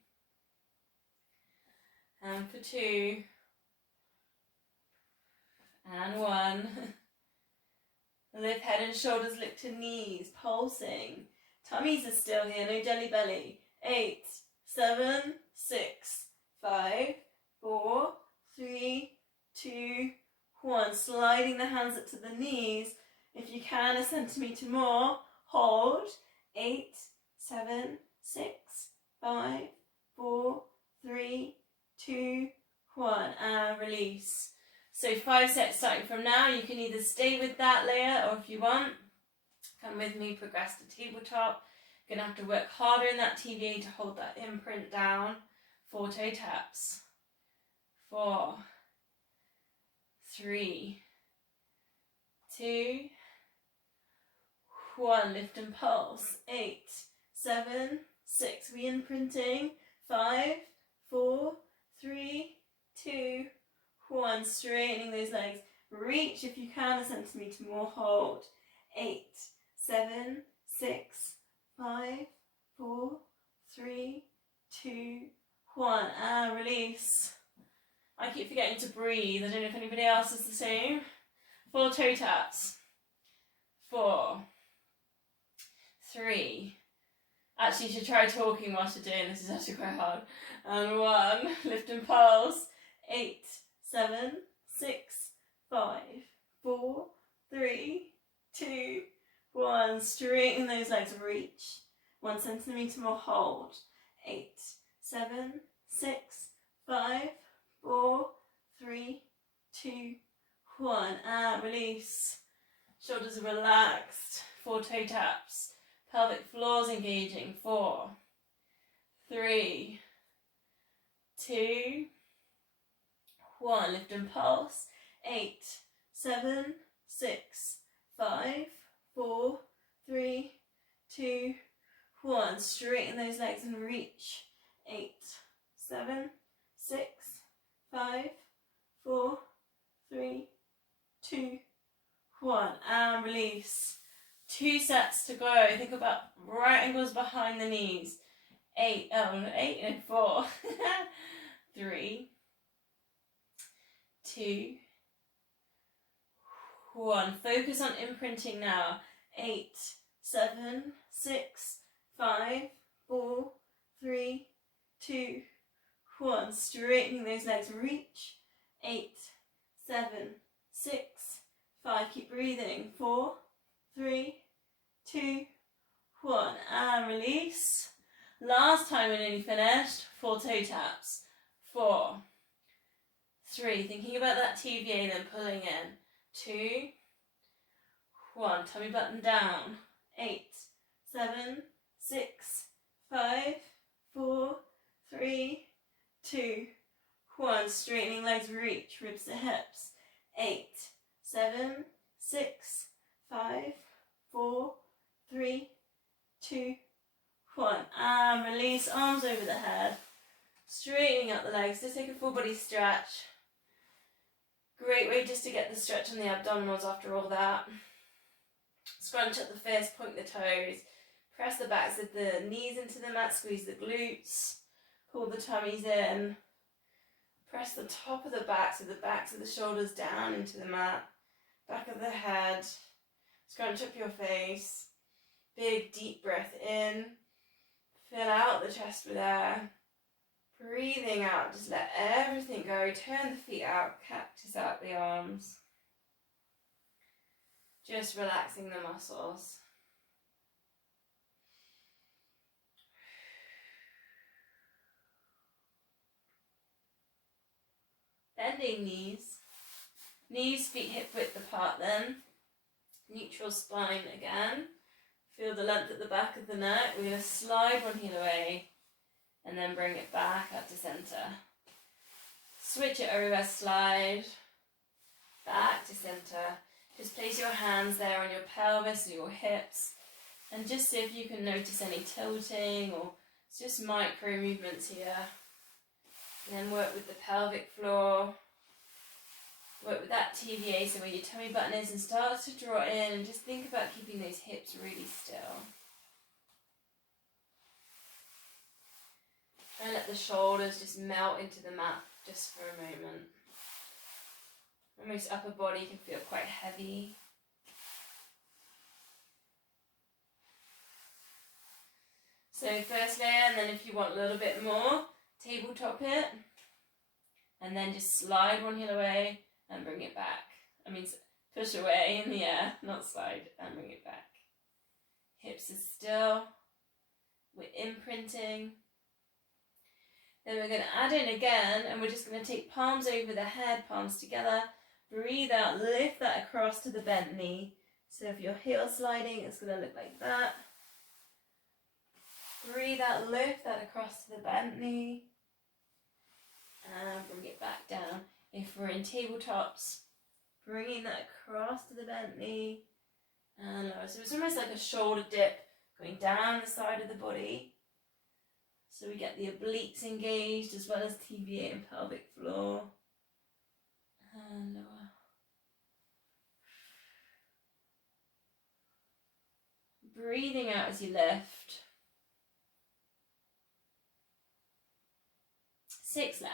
And for 2. And 1. Lift head and shoulders, look to knees, pulsing. Tummies are still here, no jelly belly. 8, 7, 6, 5, 4, 3, 2, 1. Sliding the hands up to the knees. If you can, a centimetre more. Hold. 8, 7, 6, 5, 4, 3, 2, 1. And release. So 5 sets starting from now. You can either stay with that layer, or if you want, come with me, progress to tabletop. You're going to have to work harder in that TVA to hold that imprint down. 4 toe taps. 4, 3, 2, 1. Lift and pulse. 8, 7, 6. Re-imprinting. 5, 4, 3, 2, 1. Straightening those legs. Reach if you can a centimetre more. Hold. 8, 7, 6, 5, 4, 3, 2, 1. And release. I keep forgetting to breathe. I don't know if anybody else is the same. 4 toe taps. 4, 3. Actually, you should try talking whilst you're doing this. Is actually quite hard. And 1. Lift and pulse. 8, 7, 6, 5, 4, 3, 2, 1. Straighten those legs. Reach. 1 centimetre more. Hold. 8, 7, 6, 5, 4, 3, 2, 1. And release. Shoulders are relaxed. 4 toe taps. Pelvic floors engaging. 4, 3, 2, 1. Lift and pulse. 8, 7, 6, 5, 4, 3, 2, 1. Straighten those legs and reach. 8, 7, 6, 5, 4, 3, 2, 1. And release. 2 sets to go. Think about right angles behind the knees. 8 and 4. 3, 2, 1. Focus on imprinting now. 8, 7, 6, 5, 4, 3, 2, 1. Straightening those legs. Reach. 8, 7, 6, 5. Keep breathing. 4, 3, 2, 1. And release. Last time we're nearly finished. 4 toe taps. 4, 3. Thinking about that TVA, then pulling in. 2, 1. Tummy button down. 8, 7, 6, 5, 4, 3, 2, 1. Straightening legs. Reach. Ribs to hips. 8, 7, 6, 5, 4, 3, 2, 1. And release. Arms over the head. Straightening up the legs. Just take a full body stretch. Great way just to get the stretch on the abdominals after all that. Scrunch up the fists, point the toes. Press the backs of the knees into the mat. Squeeze the glutes. Pull the tummies in. Press the top of the back, so the backs of the shoulders down into the mat. Back of the head. Scrunch up your face. Big deep breath in. Fill out the chest with air. Breathing out, just let everything go. Turn the feet out, cactus out the arms. Just relaxing the muscles. Bending knees. Knees, feet hip width apart then. Neutral spine again. Feel the length at the back of the neck. We're going to slide one heel away and then bring it back up to centre. Switch it over, slide back to centre. Just place your hands there on your pelvis or your hips and just see if you can notice any tilting or just micro movements here. And then work with the pelvic floor. Work with that TVA, so where your tummy button is, and start to draw in and just think about keeping those hips really still. And let the shoulders just melt into the mat just for a moment. Almost upper body can feel quite heavy. So first layer, and then if you want a little bit more, tabletop it. And then just slide one heel away and bring it back. I mean, push away in the air, not slide, and bring it back. Hips are still. We're imprinting. Then we're going to add in again, and we're just going to take palms over the head, palms together, Breathe out, lift that across to the bent knee. So if you're heel sliding, it's going to look like that. Breathe out, lift that across to the bent knee. And bring it back down. If we're in tabletops, bringing that across to the bent knee. And lower. So it's almost like a shoulder dip going down the side of the body. So we get the obliques engaged as well as TVA and pelvic floor. And lower. Breathing out as you lift. 6 left.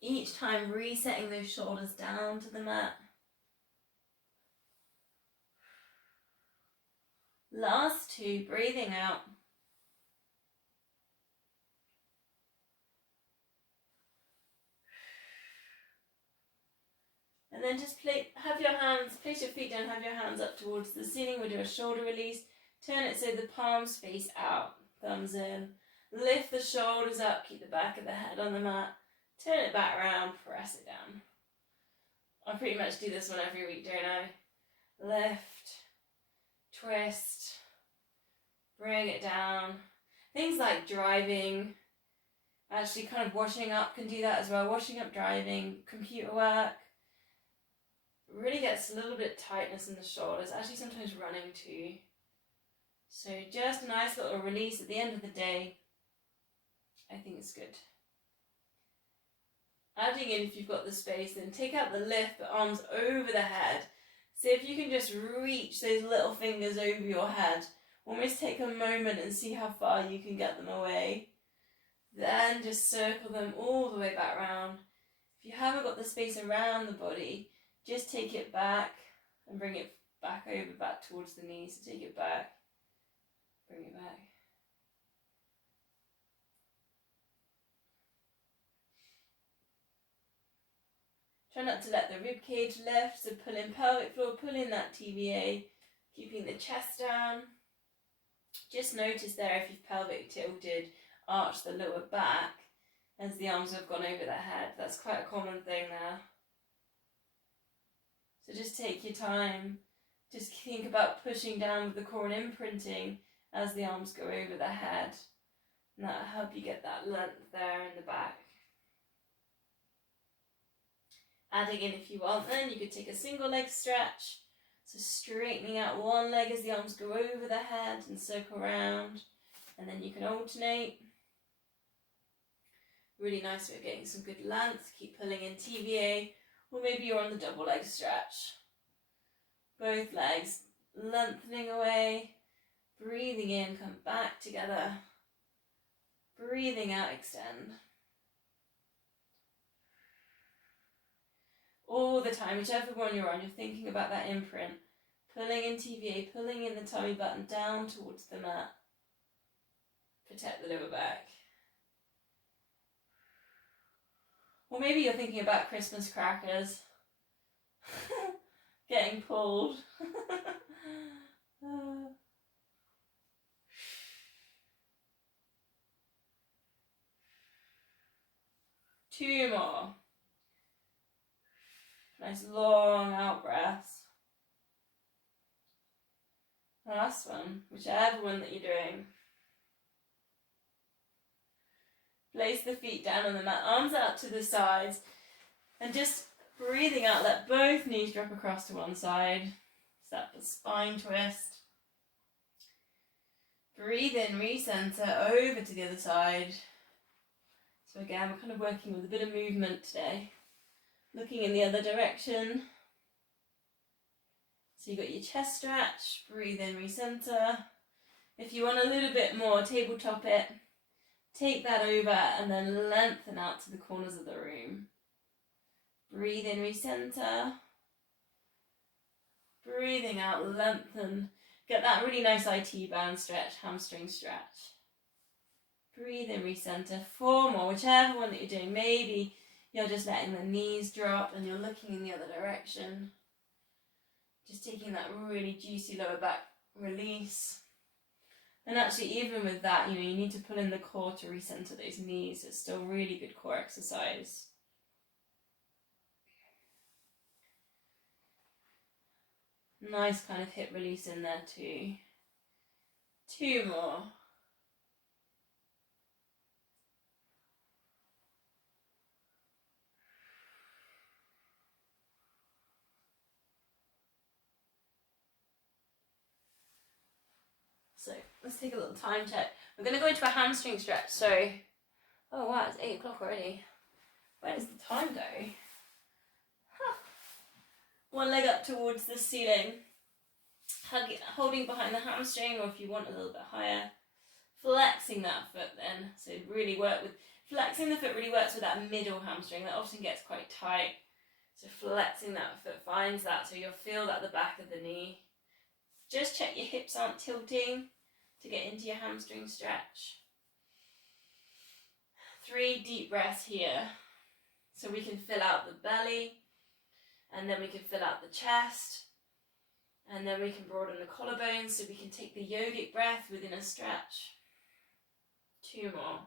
Each time resetting those shoulders down to the mat. Last 2, breathing out. And then just place your feet down, have your hands up towards the ceiling. We'll do a shoulder release. Turn it so the palms face out, thumbs in. Lift the shoulders up, keep the back of the head on the mat. Turn it back around, press it down. I pretty much do this one every week, don't I? Lift, twist, bring it down. Things like driving, actually kind of washing up can do that as well. Washing up, driving, computer work. Really gets a little bit tightness in the shoulders, actually sometimes running too. So just a nice little release at the end of the day. I think it's good. Adding in, if you've got the space, then take out the lift, the arms over the head. See if you can just reach those little fingers over your head. Almost take a moment and see how far you can get them away. Then just circle them all the way back round. If you haven't got the space around the body, just take it back and bring it back over, back towards the knees. So take it back, bring it back. Try not to let the rib cage lift, so pull in pelvic floor, pull in that TVA, keeping the chest down. Just notice there if you've pelvic tilted, arch the lower back as the arms have gone over the head. That's quite a common thing there. So just take your time. Just think about pushing down with the core and imprinting as the arms go over the head. And that'll help you get that length there in the back. Adding in, if you want, then you could take a single leg stretch. So straightening out one leg as the arms go over the head and circle around. And then you can alternate. Really nice way of getting some good length. Keep pulling in TVA. Or maybe you're on the double leg stretch. Both legs lengthening away. Breathing in, come back together. Breathing out, extend. All the time, whichever one you're on, you're thinking about that imprint. Pulling in TVA, pulling in the tummy button down towards the mat. Protect the lower back. Or maybe you're thinking about Christmas crackers. Getting pulled. 2 more. Nice long out breaths. Last one, whichever one that you're doing. Place the feet down on the mat, arms out to the sides, and just breathing out, let both knees drop across to one side. Set the spine twist. Breathe in, recenter, over to the other side. So again, we're kind of working with a bit of movement today. Looking in the other direction. So you've got your chest stretch, breathe in, recenter. If you want a little bit more, tabletop it. Take that over and then lengthen out to the corners of the room. Breathe in, recenter. Breathing out, lengthen. Get that really nice IT band stretch, hamstring stretch. Breathe in, recenter. 4 more, whichever one that you're doing. Maybe you're just letting the knees drop and you're looking in the other direction. Just taking that really juicy lower back release. And actually, even with that, you know, you need to pull in the core to recenter those knees. It's still really good core exercise. Nice kind of hip release in there too. 2 more. So let's take a little time check. We're going to go into a hamstring stretch. So, oh wow, it's 8 o'clock already. Where does the time go? Huh. One leg up towards the ceiling. Holding behind the hamstring, or if you want a little bit higher, flexing that foot then. So really work with, flexing the foot really works with that middle hamstring. That often gets quite tight. So flexing that foot finds that, so you'll feel that at the back of the knee. Just check your hips aren't tilting to get into your hamstring stretch. 3 deep breaths here. So we can fill out the belly, and then we can fill out the chest, and then we can broaden the collarbones, so we can take the yogic breath within a stretch. 2 more.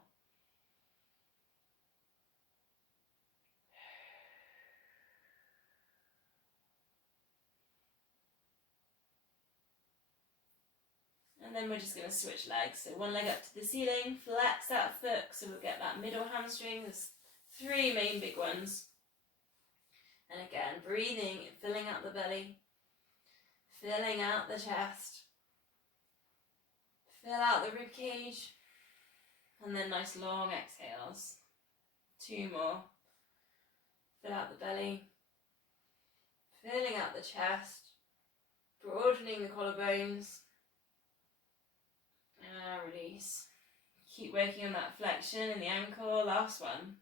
And then we're just going to switch legs. So one leg up to the ceiling, flex that foot, so we'll get that middle hamstring. There's 3 main big ones. And again, breathing, filling out the belly, filling out the chest, fill out the rib cage, and then nice long exhales. 2 more. Fill out the belly, filling out the chest, broadening the collarbones. Release. Keep working on that flexion in the ankle. Last one.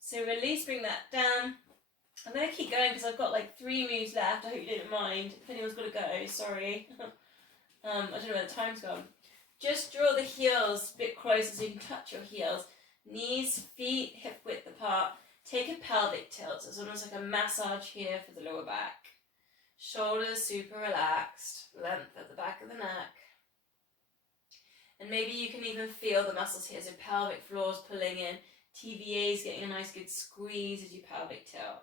So release, bring that down. I'm going to keep going because I've got like 3 moves left. I hope you didn't mind. If anyone's got to go, sorry. I don't know where the time's gone. Just draw the heels a bit closer so you can touch your heels. Knees, feet, hip width apart. Take a pelvic tilt. So it's almost like a massage here for the lower back. Shoulders super relaxed. Length at the back of the neck. And maybe you can even feel the muscles here. So pelvic floors pulling in. TVA's getting a nice good squeeze as you pelvic tilt.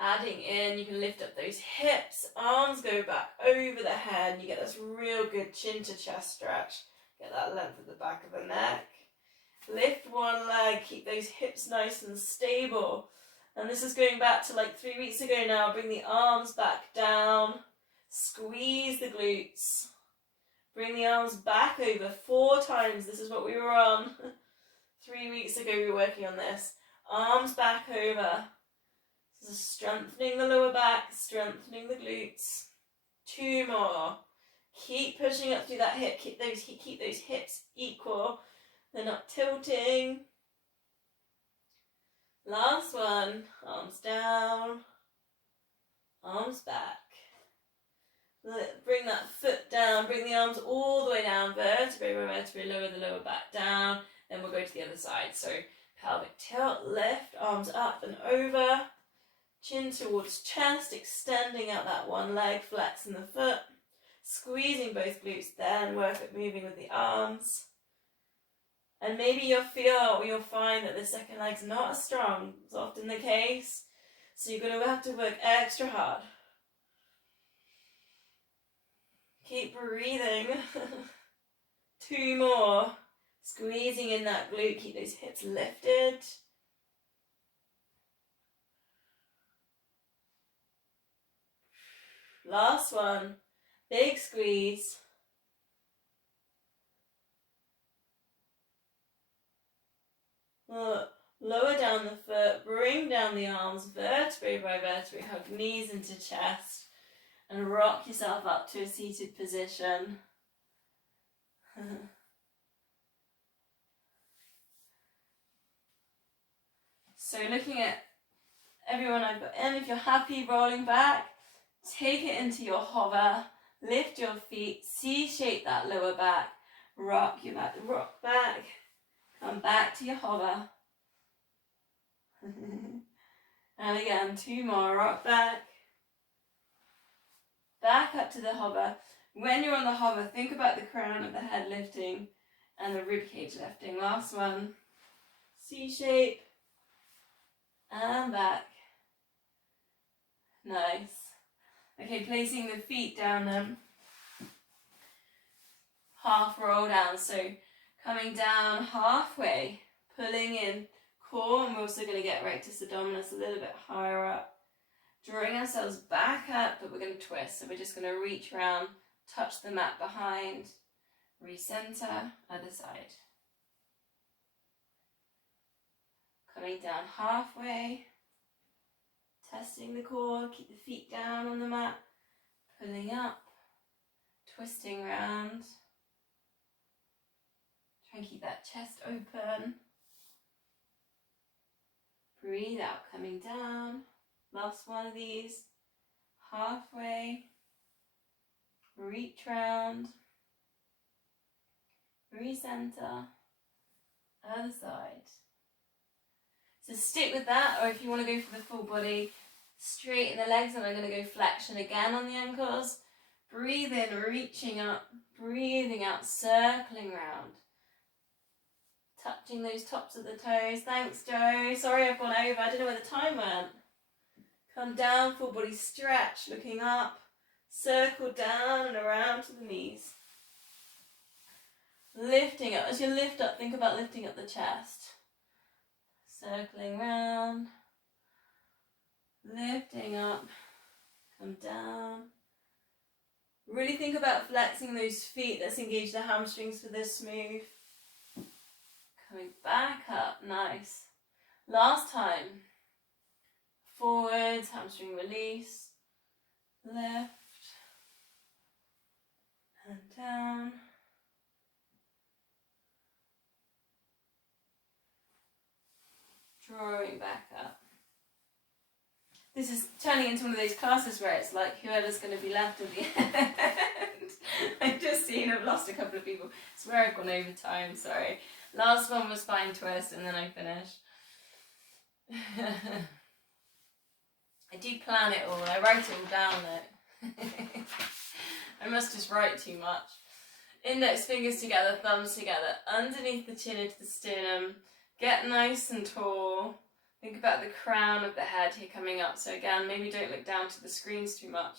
Adding in, you can lift up those hips. Arms go back over the head. And you get this real good chin to chest stretch. Get that length at the back of the neck. Lift one leg, keep those hips nice and stable. And this is going back to like 3 weeks ago now. Bring the arms back down. Squeeze the glutes. Bring the arms back over 4 times. This is what we were on 3 weeks ago. We were working on this. Arms back over. This is strengthening the lower back, strengthening the glutes. 2 more. Keep pushing up through that hip. Keep those hips equal. They're not tilting. Last one. Arms down. Arms back. Bring that foot down. Bring the arms all the way down. Vertebrae by vertebrae. Lower the lower back down. Then we'll go to the other side. So pelvic tilt. Lift. Arms up and over. Chin towards chest. Extending out that one leg. Flexing the foot. Squeezing both glutes, then work at moving with the arms. And maybe you'll find that the second leg's not as strong. It's often the case. So you're going to have to work extra hard. Keep breathing. 2 more. Squeezing in that glute, keep those hips lifted. Last one. Big squeeze. Lower down the foot, bring down the arms, vertebrae by vertebrae, hug knees into chest, and rock yourself up to a seated position. So looking at everyone I've got in, if you're happy rolling back, take it into your hover. Lift your feet, C-shape that lower back, rock your back, rock back, Come back to your hover. And again, 2 more, rock back. Back up to the hover. When you're on the hover, think about the crown of the head lifting and the rib cage lifting. Last one. C shape. And back. Nice. Okay, placing the feet down then. Half roll down. So coming down halfway, pulling in core, and we're also going to get rectus abdominis a little bit higher up. Drawing ourselves back up, but we're going to twist. So we're just going to reach around, touch the mat behind, recenter, other side. Coming down halfway, testing the core, keep the feet down on the mat, pulling up, twisting around. Try and keep that chest open. Breathe out, coming down. Last one of these. Halfway. Reach round. Recenter. Other side. So stick with that, or if you want to go for the full body, straighten the legs, and I'm going to go flexion again on the ankles. Breathe in, reaching up. Breathing out, circling round. Touching those tops of the toes. Thanks, Joe. Sorry I've gone over. I don't know where the time went. Come down, full body stretch, looking up. Circle down and around to the knees. Lifting up. As you lift up, think about lifting up the chest. Circling round. Lifting up. Come down. Really think about flexing those feet. Let's engage the hamstrings for this move. Coming back up, nice. Last time. Forwards, hamstring release. Left. And down. Drawing back up. This is turning into one of those classes where it's like whoever's going to be left at the end. I've just seen I've lost a couple of people. I swear I've gone over time, sorry. Last one was spine twist and then I finish. I do plan it all. I write it all down though. I must just write too much. Index fingers together, thumbs together, underneath the chin into the sternum. Get nice and tall. Think about the crown of the head here coming up. So again, maybe don't look down to the screens too much.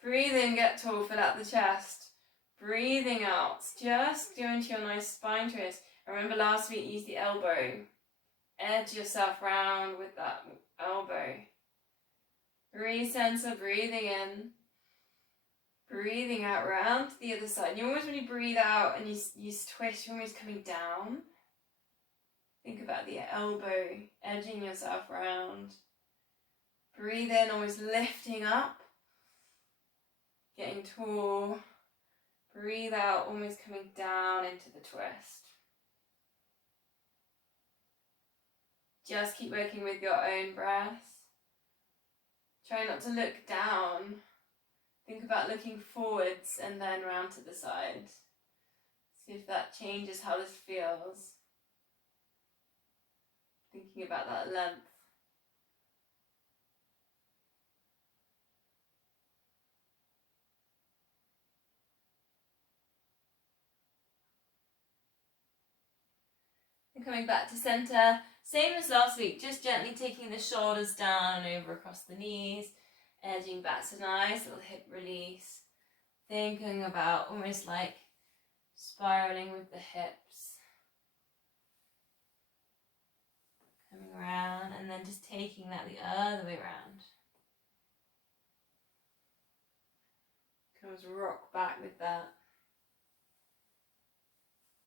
Breathe in, get tall, fill out the chest. Breathing out, just go into your nice spine twist. I remember last week, use the elbow. Edge yourself round with that elbow. Recenter, breathing in. Breathing out round to the other side. You always, when you breathe out and you twist, you're almost coming down. Think about the elbow, edging yourself round. Breathe in, always lifting up. Getting tall. Breathe out, almost coming down into the twist. Just keep working with your own breath. Try not to look down. Think about looking forwards and then round to the side. See if that changes how this feels. Thinking about that length. And coming back to center, same as last week, just gently taking the shoulders down and over across the knees, edging back to nice little hip release. Thinking about almost like spiraling with the hips. Coming around and then just taking that the other way around. Comes rock back with that.